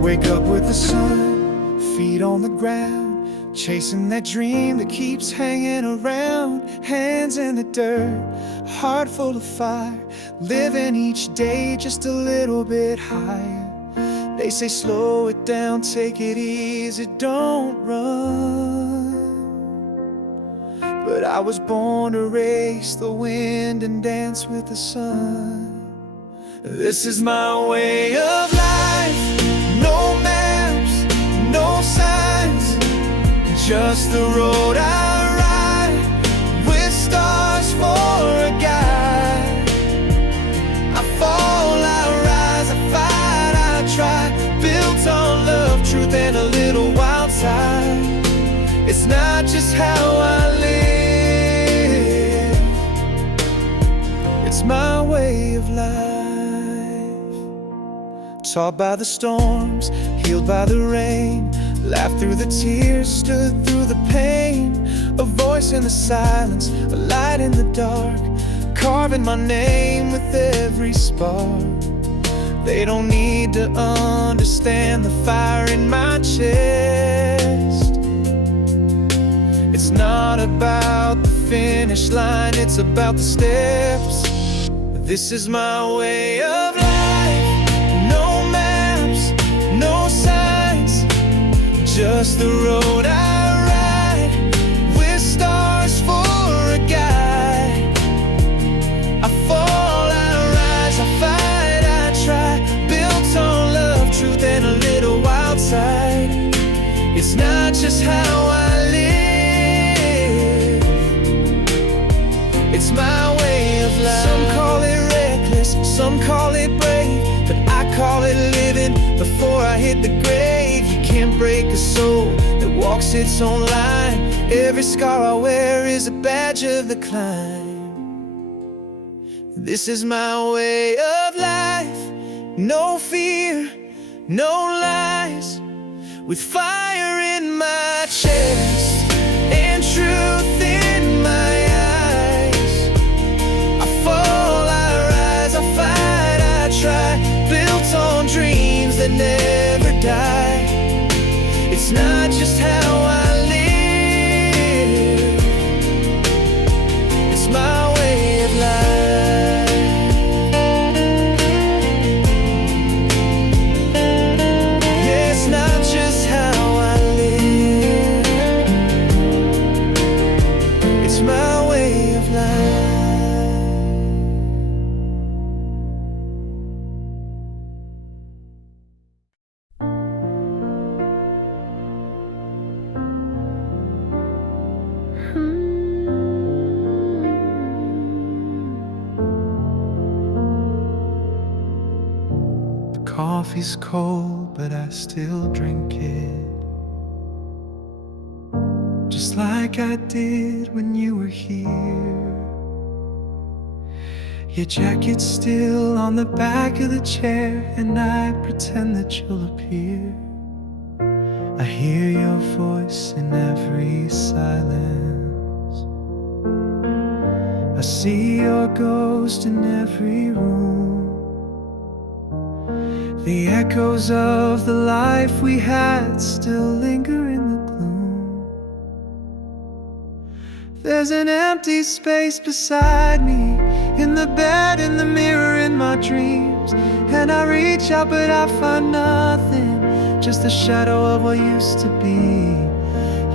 Wake up with the sun, feet on the ground, chasing that dream that keeps hanging around. Hands in the dirt, heart full of fire, living each day just a little bit higher. They say slow it down, take it easy, don't run. But I was born to race the wind and dance with the sun. This is my way of life. No maps, no signs, just the road I ride, with stars for a guide. I fall, I rise, I fight, I try, built on love, truth, and a little wild side. It's not just how I live, it's my way of life. Taught by the storms, healed by the rain, laughed through the tears, stood through the pain. A voice in the silence, a light in the dark, carving my name with every spark. They don't need to understand the fire in my chest. It's not about the finish line, it's about the steps. This is my way of life. No maps, no signs, just the road I ride, with stars for a guide. I fall, I rise, I fight, I try, built on love, truth, and a little wild side. It's not just how I live, it's my way of life. Some call it reckless, some call it brave, but I call it living before I hit the grave. You can't break a soul that walks its own line. Every scar I wear is a badge of the climb. This is my way of life. No fear, no lies, with fire in my chest and truth in my eyes. I fall, I rise, I fight, I try, built on dreams that never die. It's not just how I live, it's my way of life. Yeah, it's not just how I live, it's my way of life. Coffee's cold, but I still drink it, just like I did when you were here. Your jacket's still on the back of the chair, and I pretend that you'll appear. I hear your voice in every silence, I see your ghost in every room. The echoes of the life we had still linger in the gloom. There's an empty space beside me, in the bed, in the mirror, in my dreams. And I reach out but I find nothing, just the shadow of what used to be.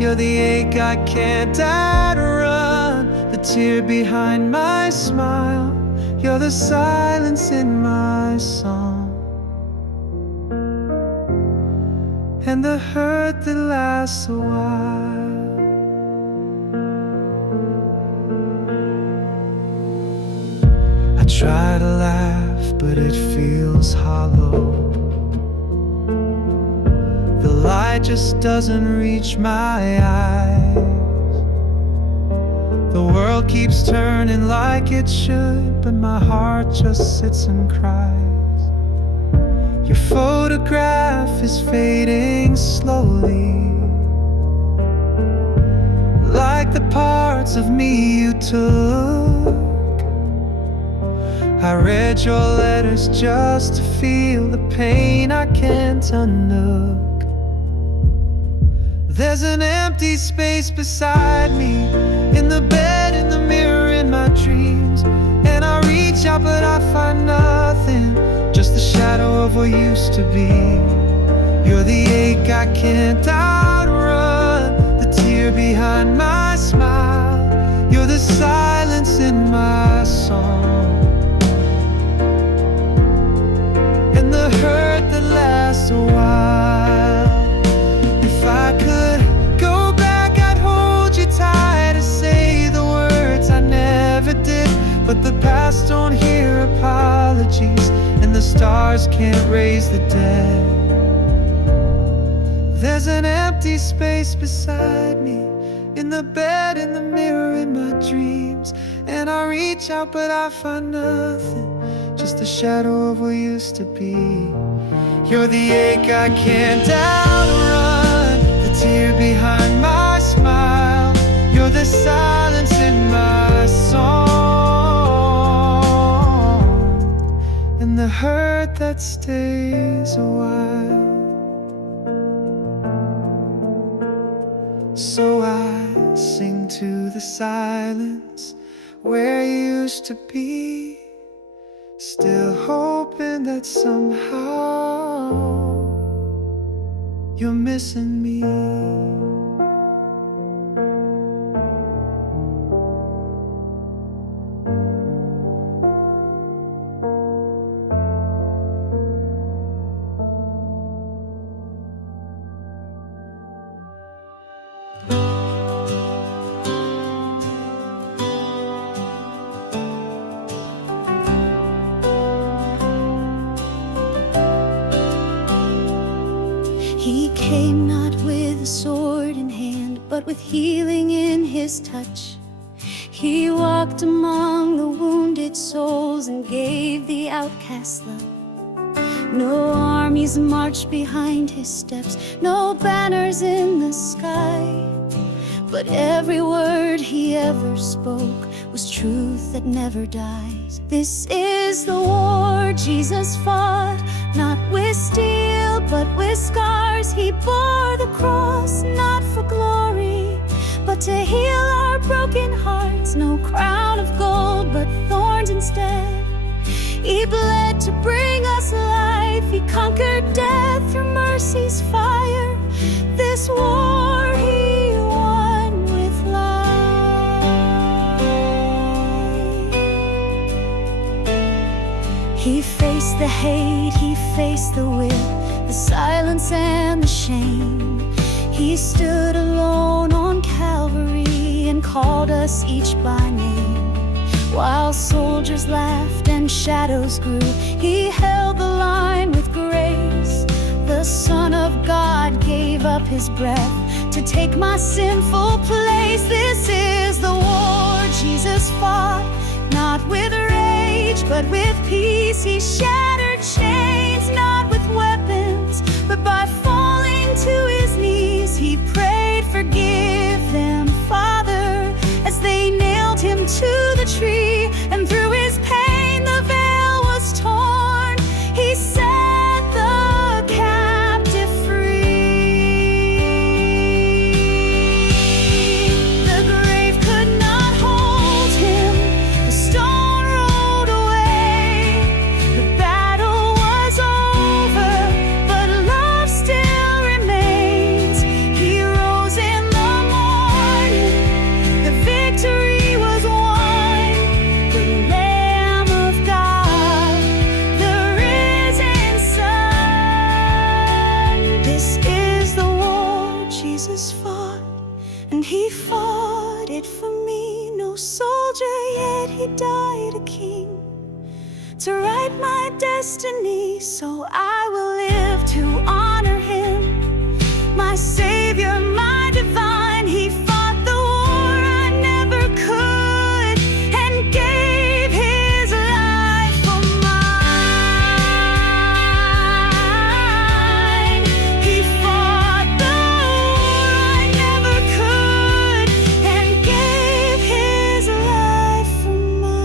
You're the ache I can't outrun, the tear behind my smile. You're the silence in my song, and the hurt that lasts a while. I try to laugh, but it feels hollow. The light just doesn't reach my eyes. The world keeps turning like it should, but my heart just sits and cries. Your photograph is fading slowly, like the parts of me you took. I read your letters just to feel the pain I can't a nook. There's an empty space beside me, in the bed, in the mirror, in my dreams. And I reach out but I find nothing, just the shadow of what used to be. You're the ache I can't outrun, the tear behind my smile. You're the silence in my song, and the hurt that lasts a while. If I could go back, I'd hold you tight to say the words I never did. But the past don't hear apologies, and the stars can't raise the dead. There's an empty space beside me, in the bed, in the mirror, in my dreams. And I reach out but I find nothing, just the shadow of what used to be. You're the ache I can't outrun, the tear behind my smile. You're the silence in my song, and the hurt that stays a while. So I sing to the silence where you used to be, still hoping that somehow you're missing me. He came not with a sword in hand, but with healing in his touch. He walked among the wounded souls and gave the outcast love. No armies marched behind his steps, no banners in the sky, but every word he ever spoke was truth that never dies. This is the war Jesus fought, not with steel but with scars. He bore the cross not for glory, but to heal our broken hearts. No crown of gold but thorns instead. He bled to bring us life. He conquered death through mercy's fire. This war he won with life. He faced the hate, he faced the will, the silence and the shame. He stood alone on Calvary and called us each by name. While soldiers laughed and shadows grew, he held the line with grace. The Son of God gave up his breath to take my sinful place. This is the war Jesus fought, not with rage but with peace. He shattered chains not with weapons, but by falling to his knees. He prayed, forgive them, Father, as they nailed him to the tree. And through his pain the veil was torn. He set the captive free. The grave could not hold him, the stone rolled away. The battle was over, but love still remains. He rose in the morning, the victory was won. The Lamb of God, the risen Son. This is the war Jesus fought, and he fought it for me. No soldier, yet he died a king, to write my destiny. So I will live to honor him, my Savior, my divine. He fought the war I never could, and gave his life for mine. He fought the war I never could, and gave his life for mine.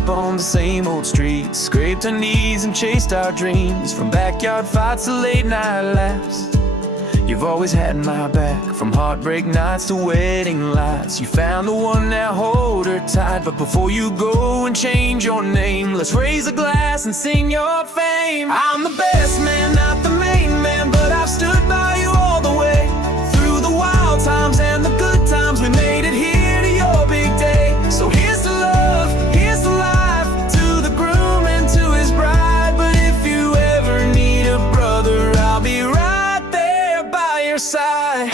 up on the same old streets, scraped our knees and chased our dreams, from backyard fights to late night laughs. You've always had my back, from heartbreak nights to wedding lights. You found the one, now hold her tight. But before you go and change your name, let's raise a glass and sing your fame. I'm the best man, not the main man, but I've stood by you all the way. Through the wild times and the good times, we made it here to your big day. So here's to love, here's to life, to the groom and to his bride. But if you ever need a brother, I'll be right your side.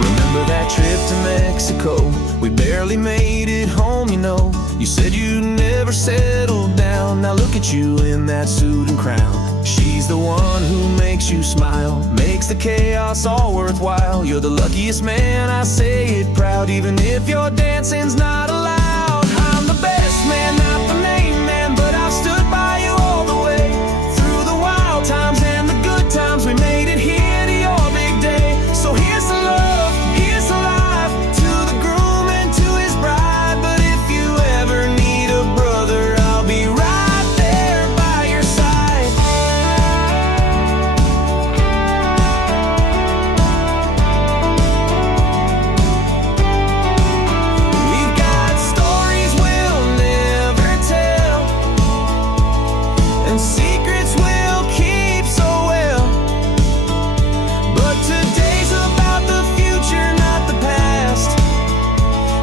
Remember that trip to Mexico? We barely made it home, you know. You said you never settled down. Now look at you in that suit and crown. She's the one who makes you smile, makes the chaos all worthwhile. You're the luckiest man, I say it proud, even if your dancing's not allowed. Man, not the main man, but I've stood by you all the way. Through the wild times and the good times, we made it here to your big day. So here's to love, here's to life, to the groom and to his bride. But if you ever need a brother, I'll be right there by your side. We've got stories we'll never tell, and secrets we'll keep so well. But today's about the future, not the past.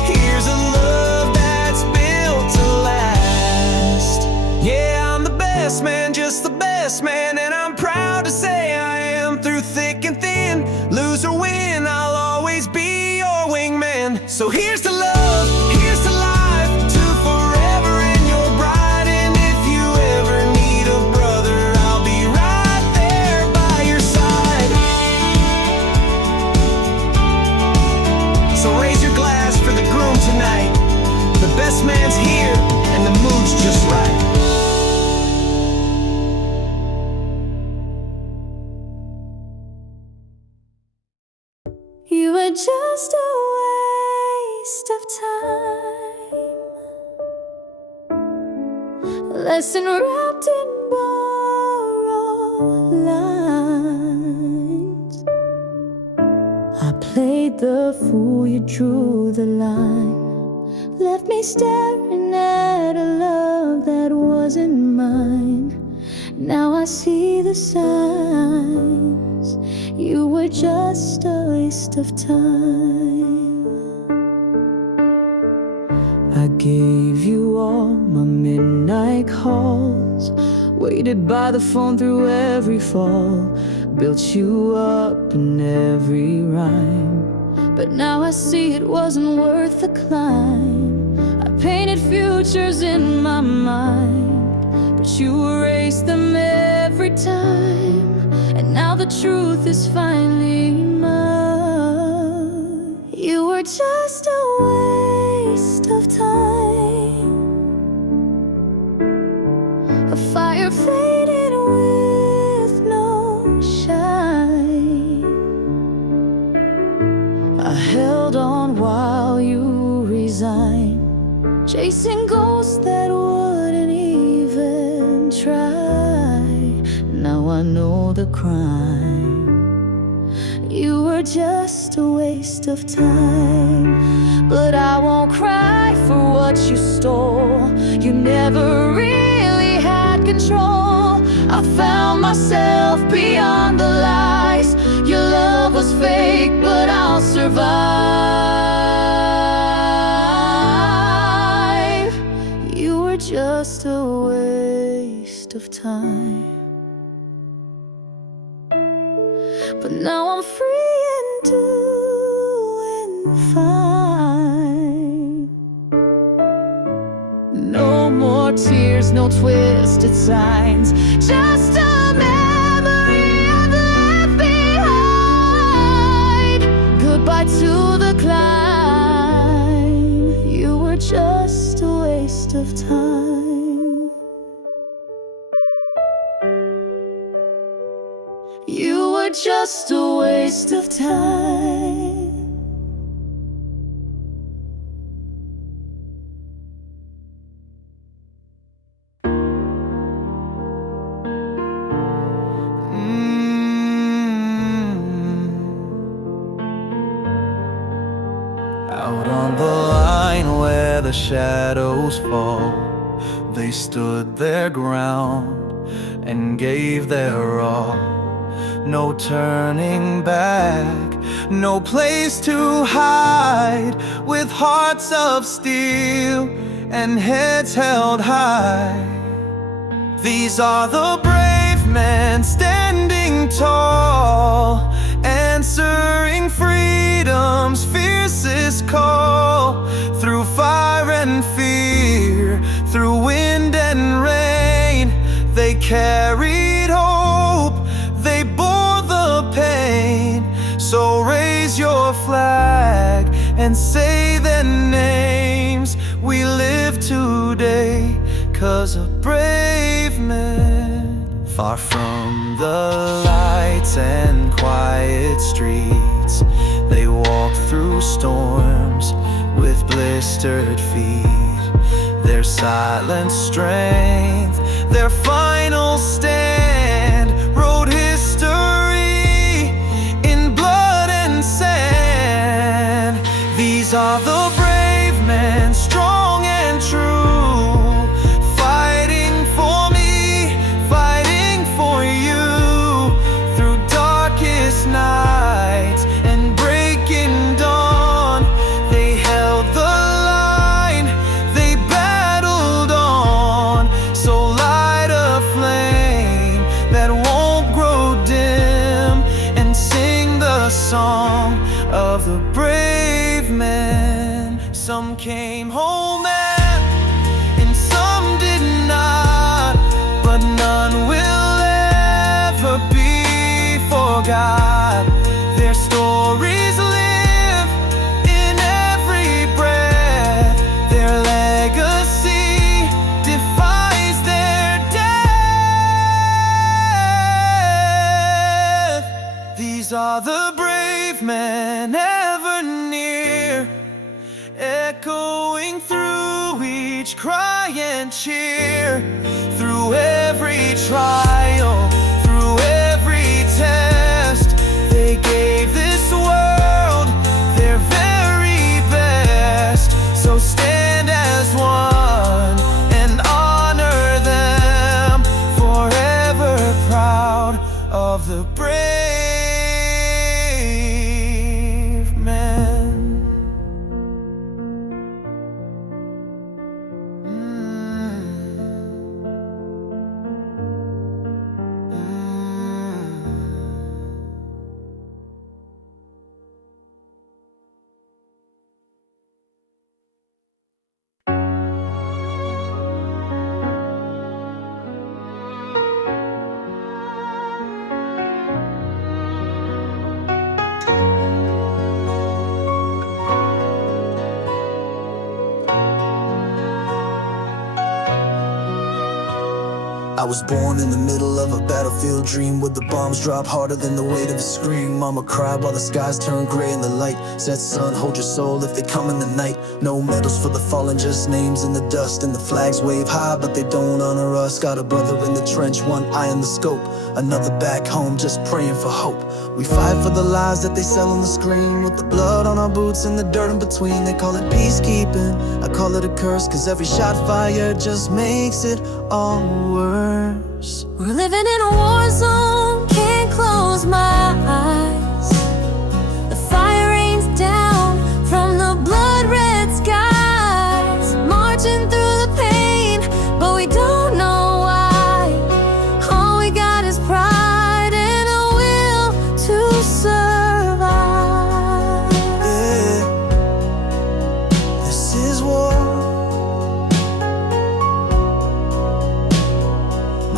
Here's a love that's built to last. Yeah, I'm the best man, just the best man, and I'm proud to say I am. Through thick and thin, lose or win, I'll always be your wingman. So here's to love, here's to life, to forever and your bride. And if you ever need a brother, I'll be right there by your side. So raise your glass for the groom tonight. The best man's here and the mood's just right. You were just a waste of time, lesson wrapped in borrowed lines. I played the fool, you drew the line, left me staring at a love that wasn't mine. Now I see the signs, you were just a waste of time. I gave you all my midnight calls, waited by the phone through every fall, built you up in every rhyme. But now I see it wasn't worth the climb. I painted futures in my mind, but you erased them every time. And now the truth is finally mine. You were just a waste of time, a fire fading with no shine. I held on while you resigned, chasing ghosts that wouldn't even try. Now I know the crime. You were just a waste of time. But I won't cry for what you stole. You never really had control. I found myself beyond the lies. Your love was fake, but I'll survive. You were just a waste of time. But now I'm free and doing fine. No more tears, no twisted signs, just a memory I've left behind. Goodbye to the climb. You were just a waste of time. You were just a waste of time. Out on the line where the shadows fall, they stood their ground and gave their all. No turning back, no place to hide, with hearts of steel and heads held high. These are the brave men standing tall, answering freedom's fiercest call. Through fire and fear, through wind and rain, they carried hope, they bore the pain. So raise your flag and say their names. We live today 'cause of brave men. Far from the lights and quiet streets, they walk through storms with blistered feet. Their silent strength, their final stand, wrote history in blood and sand. These are the brave men, strong and true, fighting for me, fighting for you. Through darkest nights and breaking dawn, they held the line, they battled on. So light a flame that won't grow dim, and sing the song of the brave men. Some came home and some did not, but none will ever be forgot. Their stories live in every breath, their legacy defies their death. These are the brave men ever near, echoing through each cry and cheer. Through every trial, through every test, they gave this world their very best. So stand as one and honor them, forever proud of the brave men. I was born in the middle of a battlefield dream, where the bombs drop harder than the weight of a scream. Mama cried while the skies turned gray in the light, said, son, hold your soul if they come in the night. No medals for the fallen, just names in the dust. And the flags wave high, but they don't honor us. Got a brother in the trench, one eye on the scope, another back home just praying for hope. We fight for the lies that they sell on the screen, with the blood on our boots and the dirt in between. They call it peacekeeping, I call it a curse, 'cause every shot fired just makes it all worse. We're living in a war zone, can't close my eyes. The fire rains down from the blood-red skies, marching through the pain, but we don't know why. All we got is pride and a will to survive. Yeah, this is war.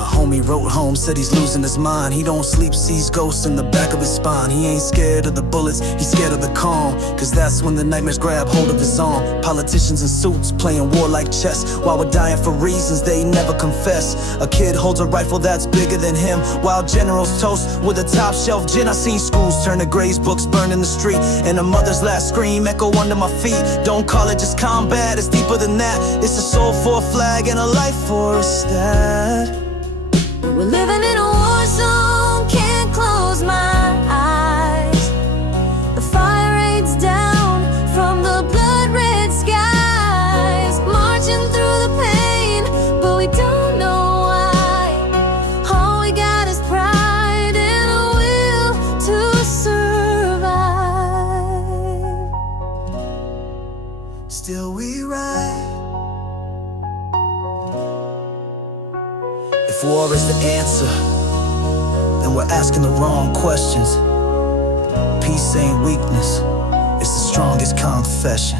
My homie wrote home, said he's losing his mind. He don't sleep, sees ghosts in the back of his spine. He ain't scared of the bullets, he's scared of the calm, cause that's when the nightmares grab hold of his arm. Politicians in suits playing war like chess, while we're dying for reasons they never confess. A kid holds a rifle that's bigger than him, while generals toast with a top shelf gin. I seen schools turn to graves, books burned in the street, and a mother's last scream echo under my feet. Don't call it just combat, it's deeper than that. It's a soul for a flag and a life for a stat. We're living in a war zone, can't close my eyes. The fire rains down from the blood red skies, marching through the pain, but we don't know why. All we got is pride and a will to survive. Still we ride. If war is the answer, then we're asking the wrong questions. Peace ain't weakness, it's the strongest confession.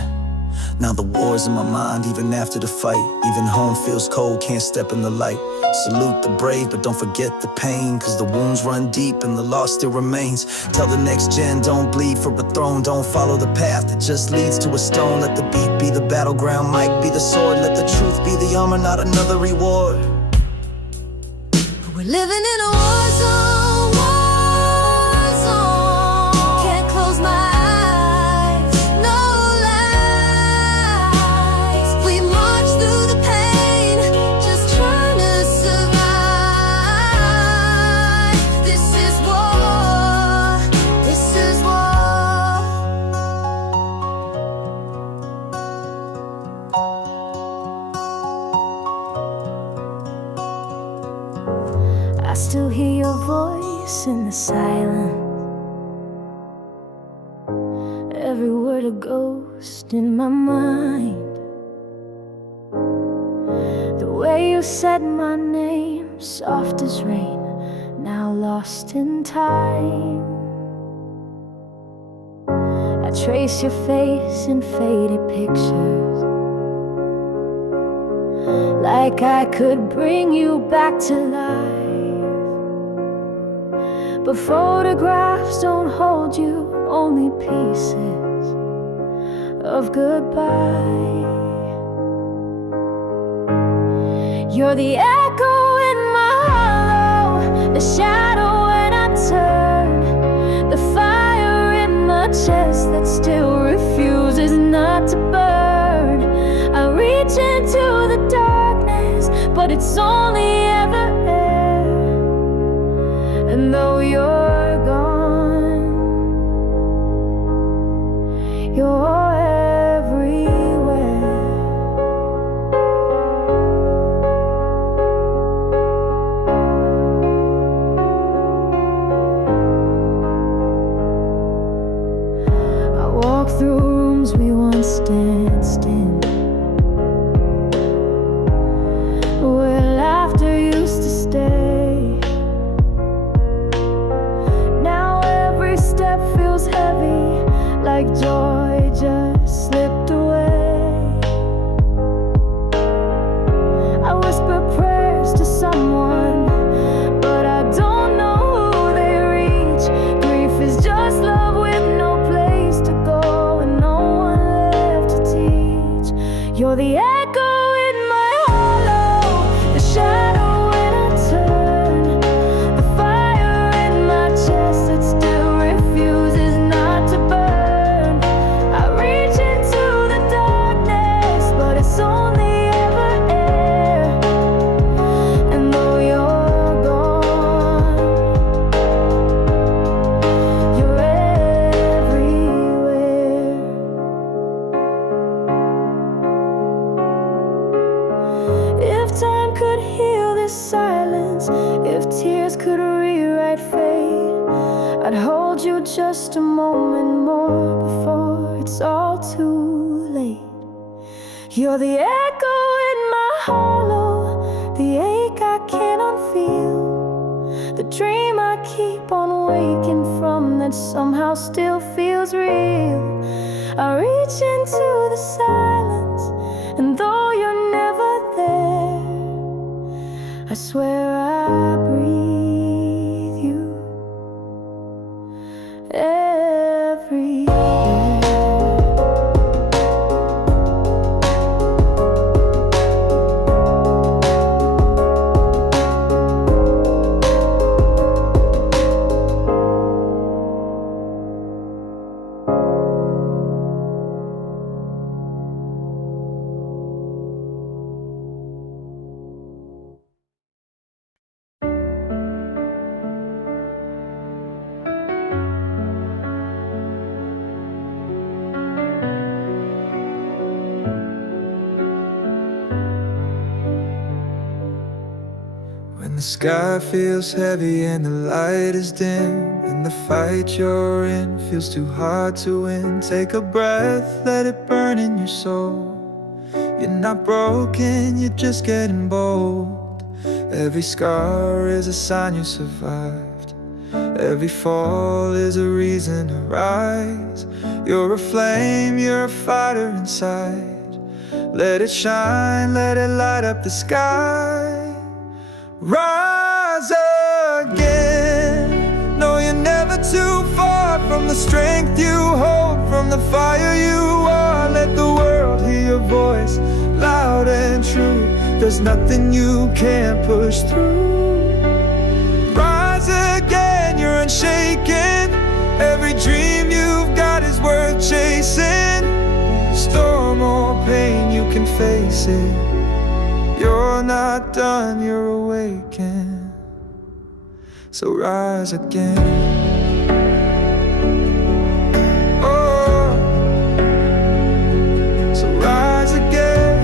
Now the war's in my mind even after the fight. Even home feels cold, can't step in the light. Salute the brave, but don't forget the pain, cause the wounds run deep and the loss still remains. Tell the next gen, don't bleed for a throne. Don't follow the path that just leads to a stone. Let the beat be the battleground, mic be the sword. Let the truth be the armor, not another reward. We're living in a war zone, war zone. Can't close my eyes, no lies. We march through the pain, just trying to survive. This is war, this is war. I still hear your voice in the silence. Every word a ghost in my mind. The way you said my name, soft as rain, now lost in time. I trace your face in faded pictures, like I could bring you back to life. But photographs don't hold you, only pieces of goodbye. You're the echo in my hollow, the shadow when I turn, the fire in my chest that still refuses not to burn. I reach into the darkness, but it's only ever air. And though you're gone, you're everywhere. I walk through rooms we once danced in, where laughter used to stay. Feels heavy, like joy just slipped away. I whisper prayers to someone, but I don't know who they reach. Grief is just love with no place to go and no one left to teach. You're the echo in my hollow, the shadow when I turn, the fire in my chest that still refuses not to burn. I reach into the darkness, but it's only ever air. And though you're gone, you're everywhere. If time could heal this silence, if tears could rewrite fate, I'd hold you just a moment more before it's all too late. You're the echo in my hollow, the ache I can't unfeel, the dream I keep on waking from that somehow still feels real. I reach into the silence, and though you're never there, I swear When the sky feels heavy and the light is dim, and the fight you're in feels too hard to win, take a breath, let it burn in your soul. You're not broken, you're just getting bold. Every scar is a sign you survived. Every fall is a reason to rise. You're a flame, you're a fighter inside. Let it shine, let it light up the sky. Rise again. No, you're never too far from the strength you hold, from the fire you are. Let the world hear your voice, loud and true. There's nothing you can't push through. Rise again, you're unshaken. Every dream you've got is worth chasing. Storm or pain, you can face it. You're not done, you're awakened. So rise again. Oh, so rise again.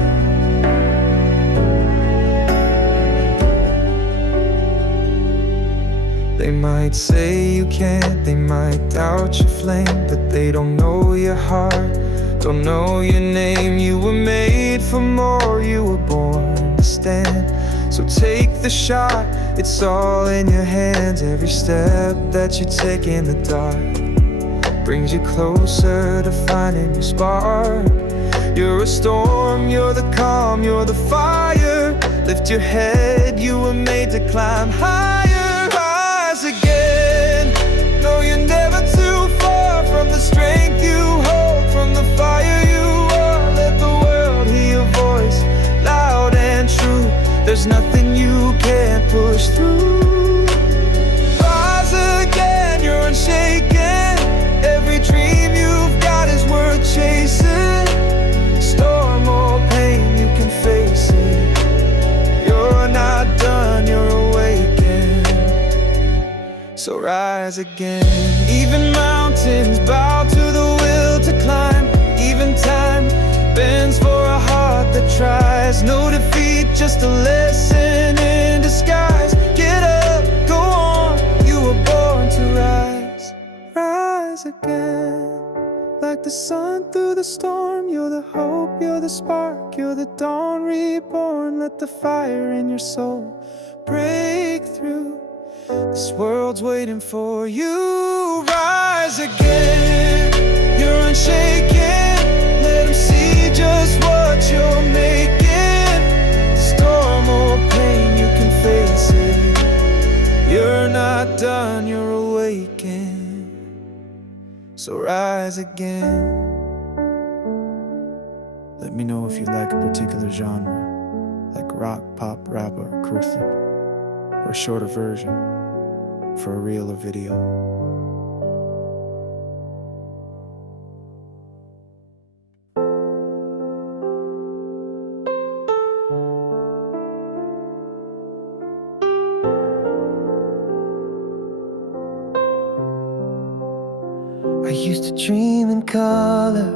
They might say you can't, they might doubt your flame, but they don't know your heart, don't know your name. You were made for more, you were born to stand. So take the shot, it's all in your hands. Every step that you take in the dark brings you closer to finding your spark. You're a storm, you're the calm, you're the fire. Lift your head, you were made to climb higher. Rise again. No, you're never too far from the strength you hold, from the fire you are. Let the world hear your voice, loud and true. There's nothing you can't push through. Rise again, you're unshaken. Every dream you've got is worth chasing. Storm or pain, you can face it. You're not done, you're awakened. So rise again. Even mountains bow to the will to climb. Even time bends for a heart that tries. No defeat, just a lesson in disguise. Get up, go on, you were born to rise. Rise again. Like the sun through the storm, you're the hope, you're the spark, you're the dawn reborn. Let the fire in your soul break through. This world's waiting for you. Rise again. You're unshaken. Let them see just what you're making. Storm or pain, you can face it. You're not done, you're awakened. So rise again. Let me know if you like a particular genre, like rock, pop, rap, or acoustic, or a shorter version for a reel or video. I used to dream in color,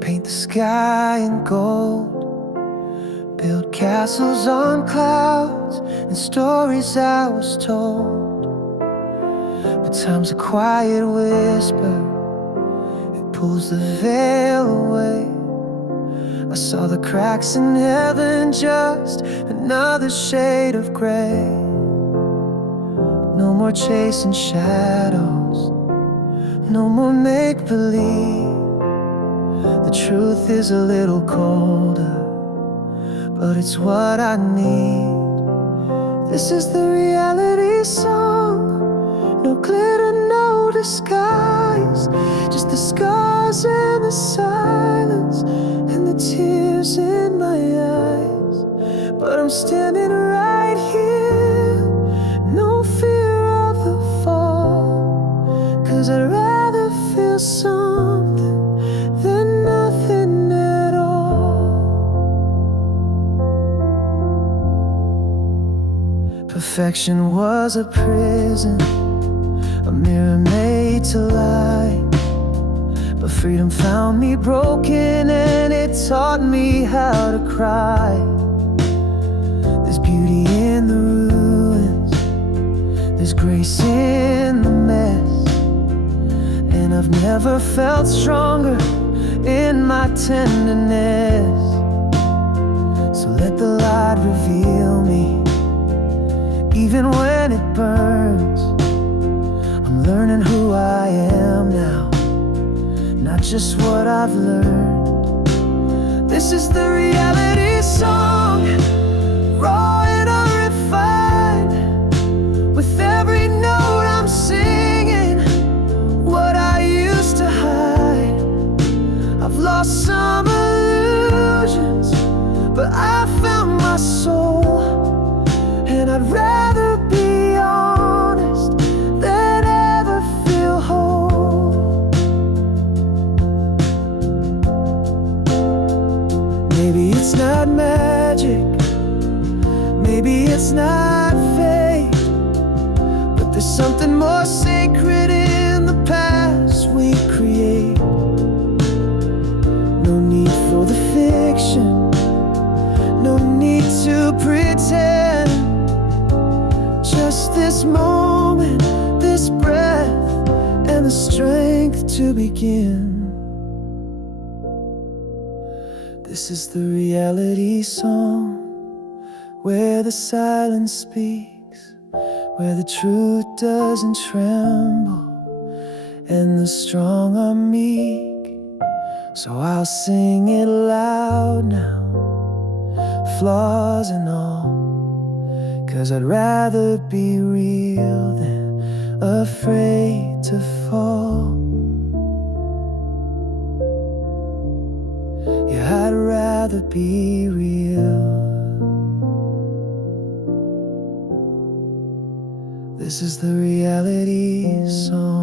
paint the sky in gold, build castles on clouds and stories I was told. But time's a quiet whisper, it pulls the veil away. I saw the cracks in heaven, just another shade of gray. No more chasing shadows, no more make-believe. The truth is a little colder, but it's what I need. This is the reality song. No glitter, no disguise, just the scars and the silence and the tears in my eyes. But I'm standing right here, no fear of the fall, 'cause I'd rather feel something than nothing at all. Perfection was a prison, a mirror made to lie. But freedom found me broken, and it taught me how to cry. There's beauty in the There's grace in the mess, and I've never felt stronger in my tenderness. So let the light reveal me, even when it burns. I'm learning who I am now, not just what I've learned. This is the reality song, raw and unrefined. With every note I'm singing what I used to hide. I've lost some illusions, but I found my soul, and I'd rather be honest than ever feel whole. Maybe it's not magic, maybe it's not fate, but there's something more sacred in the past we create. No need for the fiction, no need to pretend. Just this moment, this breath, and the strength to begin. This is the reality song, where the silence speaks, where the truth doesn't tremble, and the strong are meek. So I'll sing it loud now, flaws and all, 'cause I'd rather be real than afraid to fall. Yeah, I'd rather be real. This is the reality song.